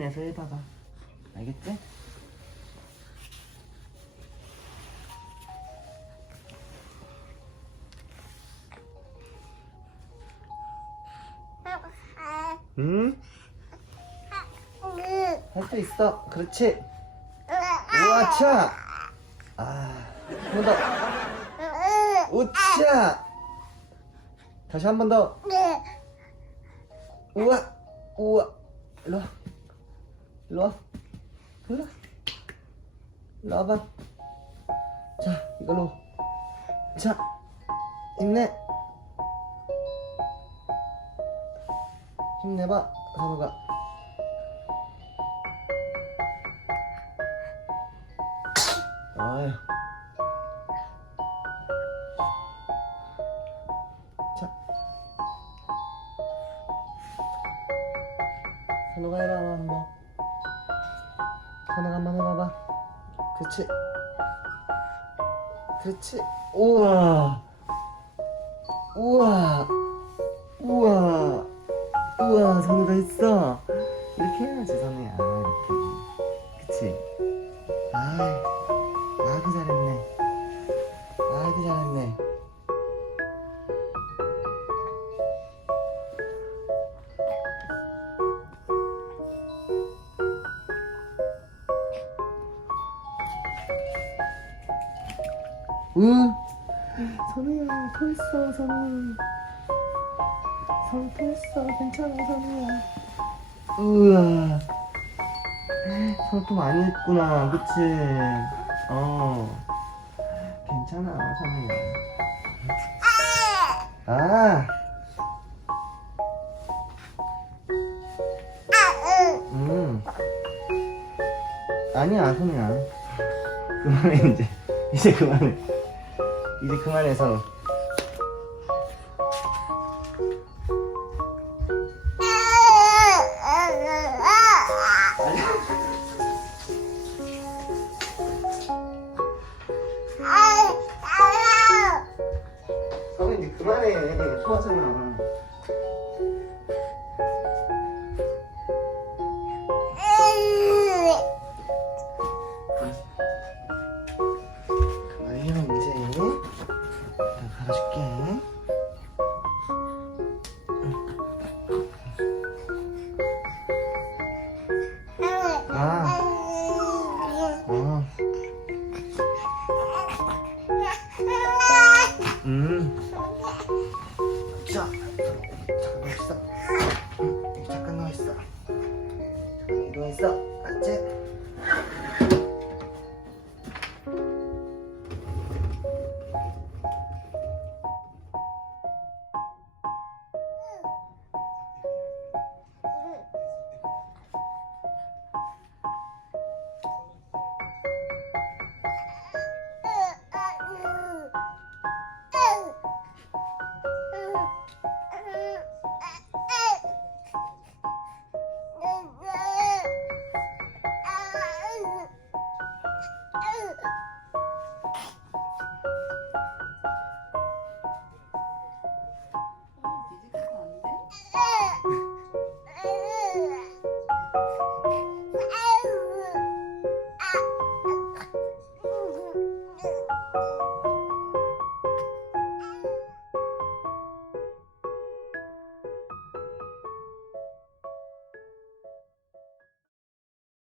힘내서 해봐봐. 알겠지? 응? 할 수 있어. 그렇지. 우와, 차. 한 번 더. 우차. 다시 한 번 더. 우와, 우와. 일로 와. 일로 와. 일로 와. 일로 와봐. 자, 이걸로. 자, 힘내. 힘내봐, 선우가. 아유. 자, 선우가 해봐 한번. 선우가 한번 해봐봐. 그렇지. 그렇지. 우와. 우와. 우와. 우와, 선우가 했어. 이렇게 해야지, 선우야. 이렇게. 그치? 아이고 잘했네. 아이고 잘했네. 응? 선우야, 토했어, 선우. 선우 토했어. 괜찮아, 선우야. 우와. 선우 또 많이 했구나. 그치? 괜찮아, 선우야. 아니야, 선우야. 그만해, 이제. 이제 그만해. 이제 그만해, 선우. 선우 이제 그만해. 토하잖아. 그만해요, 이제. 내가 갈아줄게. 자, 잠깐 누워있어. 여기 잠깐 누워있어. 잠깐 누워있어. 알았지?